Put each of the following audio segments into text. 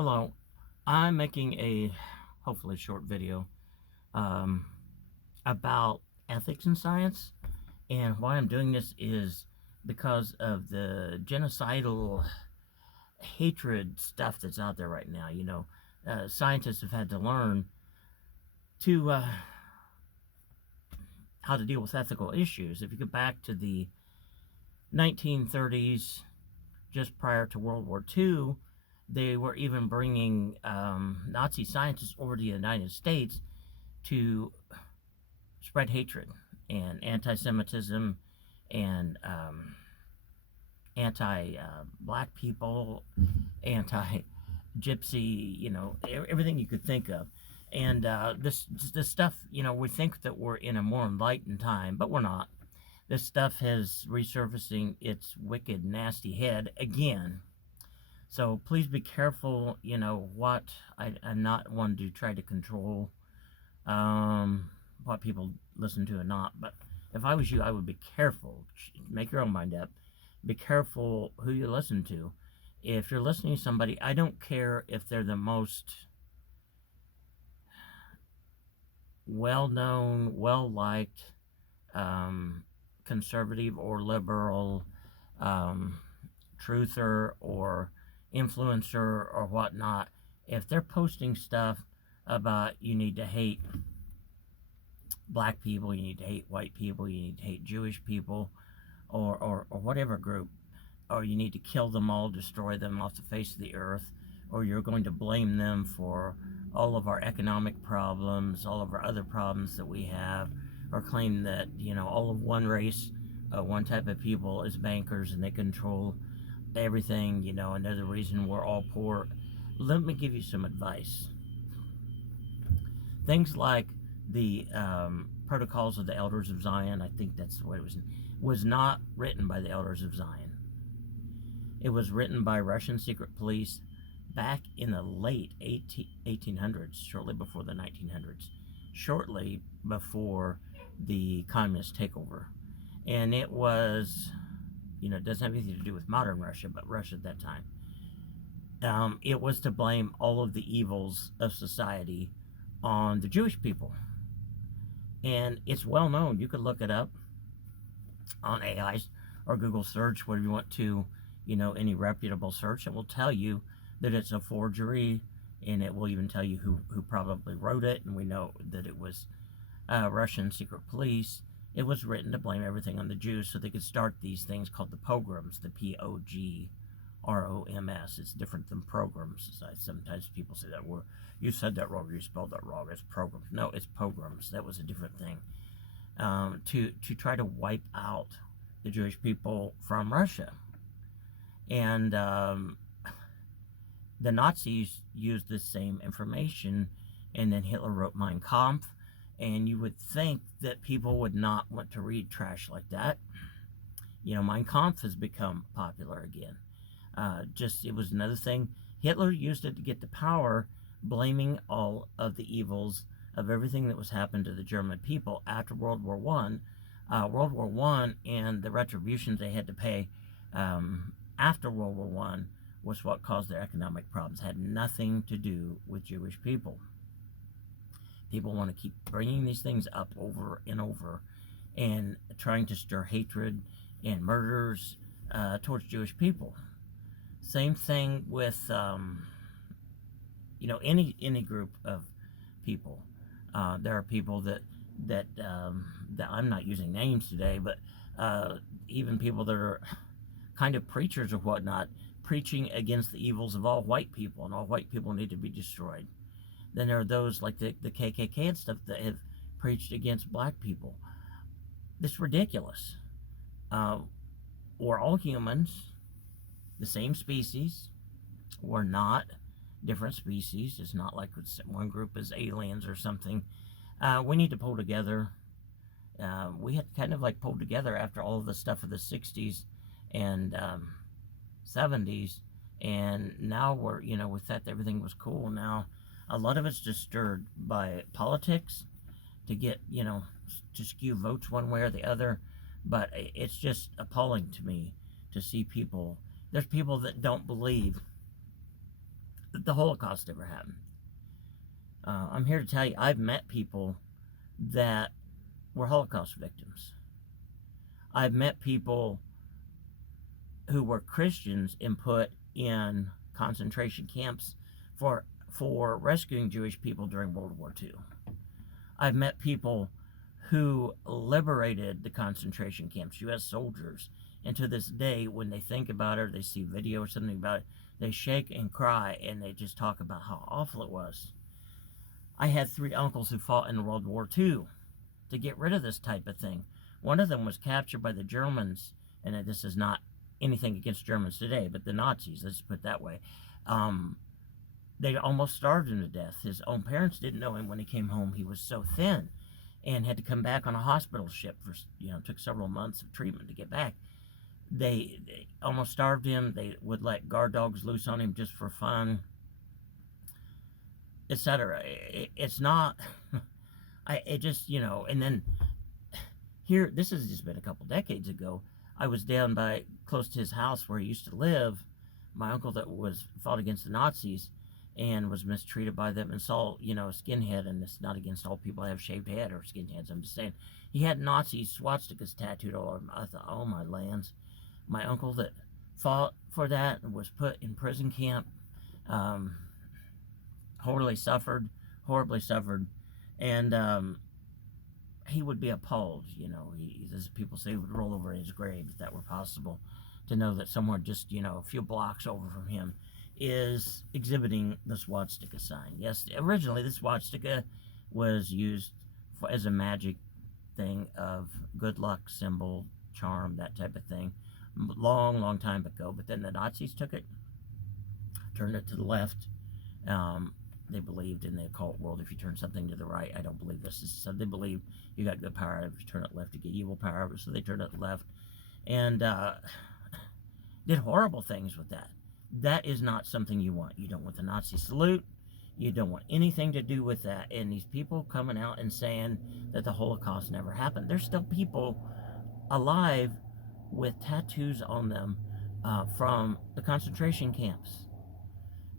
Hello, I'm making a hopefully short video um, about ethics in science, and why I'm doing this is because of the genocidal hatred stuff that's out there right now. Scientists have had to learn to how to deal with ethical issues. If you go back to the 1930s, just prior to World War II, they were even bringing Nazi scientists over to the United States to spread hatred and anti-Semitism and anti-black people, anti-gypsy, everything you could think of. And this stuff, we think that we're in a more enlightened time, but we're not. This stuff has resurfacing its wicked, nasty head again. So please be careful, what I'm not one to try to control what people listen to or not. But if I was you, I would be careful. Make your own mind up. Be careful who you listen to. If you're listening to somebody, I don't care if they're the most well-known, well-liked, conservative or liberal, truther or influencer or whatnot. If they're posting stuff about you need to hate black people, you need to hate white people, you need to hate Jewish people, or whatever group, or you need to kill them all, destroy them off the face of the earth, or you're going to blame them for all of our economic problems, all of our other problems that we have, or claim that, all of one race, one type of people is bankers and they control everything, and they're the reason we're all poor. Let me give you some advice. Things like the Protocols of the Elders of Zion, I think that's the way it was not written by the Elders of Zion. It was written by Russian secret police back in the late 1800s, shortly before the 1900s, shortly before the communist takeover. And it was, it doesn't have anything to do with modern Russia, but Russia at that time. It was to blame all of the evils of society on the Jewish people. And it's well known. You could look it up on AI or Google search, where you want to, any reputable search. It will tell you that it's a forgery, and it will even tell you who probably wrote it. And we know that it was Russian secret police. It was written to blame everything on the Jews so they could start these things called the pogroms, the Pogroms. It's different than programs. Sometimes people say that word. You said that wrong, you spelled that wrong. It's programs. No, it's pogroms. That was a different thing. To try to wipe out the Jewish people from Russia. And the Nazis used the same information, and then Hitler wrote Mein Kampf, and you would think that people would not want to read trash like that. Mein Kampf has become popular again. It was another thing. Hitler used it to get to power, blaming all of the evils of everything that was happened to the German people after World War One. World War One and the retributions they had to pay after World War One was what caused their economic problems. It had nothing to do with Jewish people. People want to keep bringing these things up over and over and trying to stir hatred and murders towards Jewish people. Same thing with any group of people. There are people that I'm not using names today, but even people that are kind of preachers or whatnot, preaching against the evils of all white people, and all white people need to be destroyed. Then there are those like the KKK and stuff that have preached against black people. It's ridiculous. We're all humans, the same species. We're not different species. It's not like one group is aliens or something. We need to pull together. We had kind of like pulled together after all of the stuff of the 60s and 70s, and now we're, we thought everything was cool. Now a lot of it's just stirred by politics to get, to skew votes one way or the other. But it's just appalling to me to see people. There's people that don't believe that the Holocaust ever happened. I'm here to tell you, I've met people that were Holocaust victims. I've met people who were Christians and put in concentration camps for rescuing Jewish people during World War II. I've met people who liberated the concentration camps, U.S. soldiers, and to this day, when they think about it, or they see video or something about it, they shake and cry, and they just talk about how awful it was. I had 3 uncles who fought in World War II to get rid of this type of thing. One of them was captured by the Germans, and this is not anything against Germans today, but the Nazis, let's put it that way. They almost starved him to death. His own parents didn't know him when he came home. He was so thin and had to come back on a hospital ship for, took several months of treatment to get back. They almost starved him. They would let guard dogs loose on him just for fun, etc. It's not, it just, and then here, this has just been a couple decades ago. I was down by, close to his house where he used to live. My uncle that fought against the Nazis and was mistreated by them and saw, a skinhead, and it's not against all people that have shaved head or skinheads, I'm just saying. He had Nazi swastikas tattooed all over him. I thought, oh my lands. My uncle that fought for that and was put in prison camp, horribly suffered, and he would be appalled, as people say, he would roll over in his grave if that were possible, to know that someone just, a few blocks over from him is exhibiting the swastika sign. Yes, originally the swastika was used as a magic thing of good luck symbol, charm, that type of thing, long time ago. But then the Nazis took it, turned it to the left. They believed in the occult world, if you turn something to the right, I don't believe this. So they believe you got good power. If you turn it left, you get evil power. So they turned it left and did horrible things with that. That is not something you want. You don't want the Nazi salute. You don't want anything to do with that. And these people coming out and saying that the Holocaust never happened. There's still people alive with tattoos on them from the concentration camps.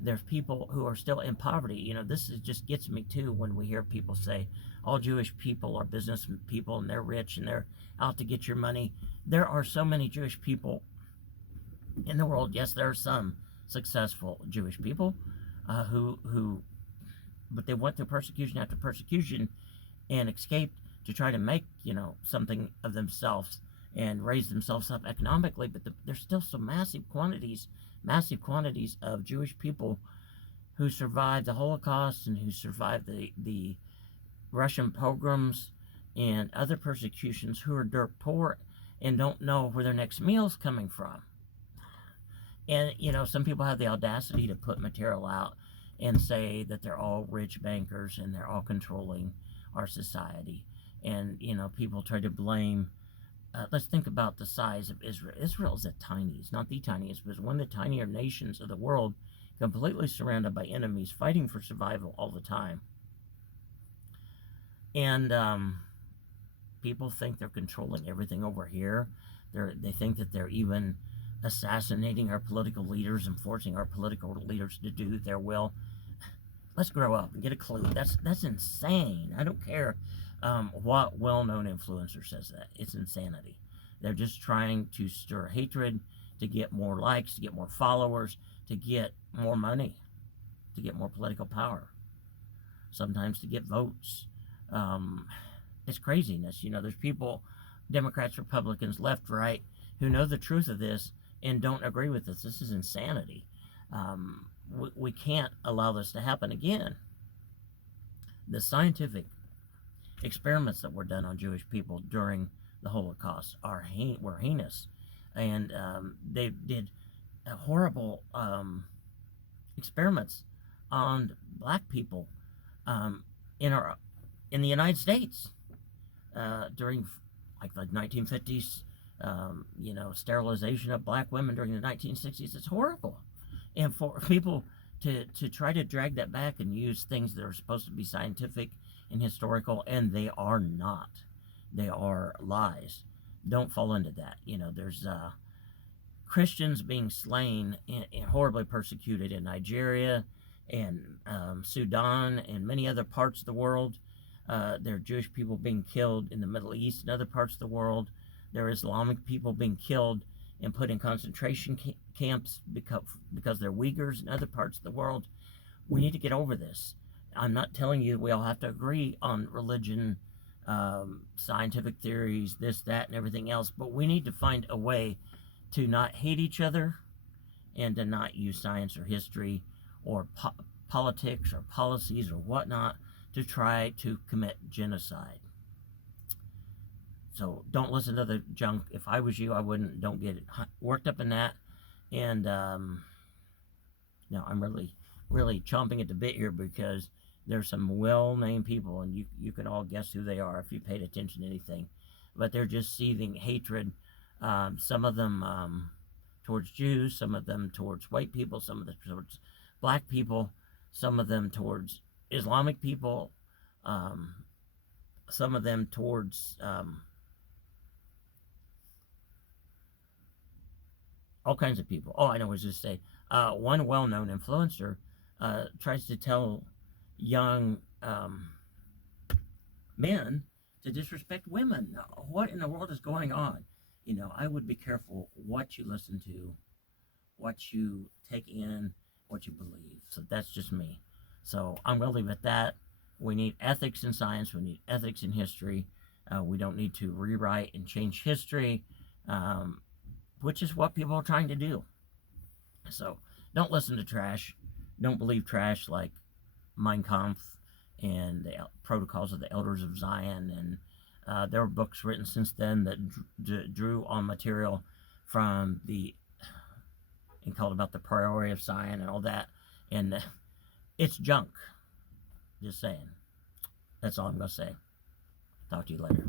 There's people who are still in poverty. This just gets me too when we hear people say all Jewish people are business people and they're rich and they're out to get your money. There are so many Jewish people in the world. Yes, there are some successful Jewish people but they went through persecution after persecution and escaped to try to make, something of themselves and raise themselves up economically. But there's still some massive quantities of Jewish people who survived the Holocaust and who survived the Russian pogroms and other persecutions, who are dirt poor and don't know where their next meal's coming from. And, some people have the audacity to put material out and say that they're all rich bankers and they're all controlling our society. And, people try to blame. Let's think about the size of Israel. Israel is the tiniest, not the tiniest, but it's one of the tinier nations of the world, completely surrounded by enemies, fighting for survival all the time. And people think they're controlling everything over here. They think that they're even assassinating our political leaders and forcing our political leaders to do their will. Let's grow up and get a clue. That's insane. I don't care what well-known influencer says that. It's insanity. They're just trying to stir hatred, to get more likes, to get more followers, to get more money, to get more political power, sometimes to get votes. It's craziness. There's people, Democrats, Republicans, left, right, who know the truth of this and don't agree with this. This is insanity. We can't allow this to happen again. The scientific experiments that were done on Jewish people during the Holocaust were heinous, and they did horrible experiments on black people in the United States during like 1950s. Sterilization of black women during the 1960s. It's horrible. And for people to try to drag that back and use things that are supposed to be scientific and historical, and they are not. They are lies. Don't fall into that. There's Christians being slain and horribly persecuted in Nigeria, and Sudan and many other parts of the world. There are Jewish people being killed in the Middle East and other parts of the world. There are Islamic people being killed and put in concentration camps because they're Uyghurs in other parts of the world. We need to get over this. I'm not telling you we all have to agree on religion, scientific theories, this, that, and everything else, but we need to find a way to not hate each other and to not use science or history or politics or policies or whatnot to try to commit genocide. So don't listen to the junk. If I was you, I wouldn't. Don't get worked up in that. And I'm really chomping at the bit here because there's some well-named people, and you can all guess who they are if you paid attention to anything. But they're just seething hatred. Some of them towards Jews, some of them towards white people, some of them towards black people, some of them towards Islamic people, some of them towards all kinds of people. Oh, I know what I was just say. One well-known influencer tries to tell young men to disrespect women. What in the world is going on? I would be careful what you listen to, what you take in, what you believe. So that's just me. So I'm going to leave it at that. We need ethics in science. We need ethics in history. We don't need to rewrite and change history, which is what people are trying to do. So don't listen to trash. Don't believe trash like Mein Kampf and the Protocols of the Elders of Zion. And there were books written since then that drew on material from and called about the Priory of Zion and all that. And it's junk. Just saying. That's all I'm going to say. Talk to you later.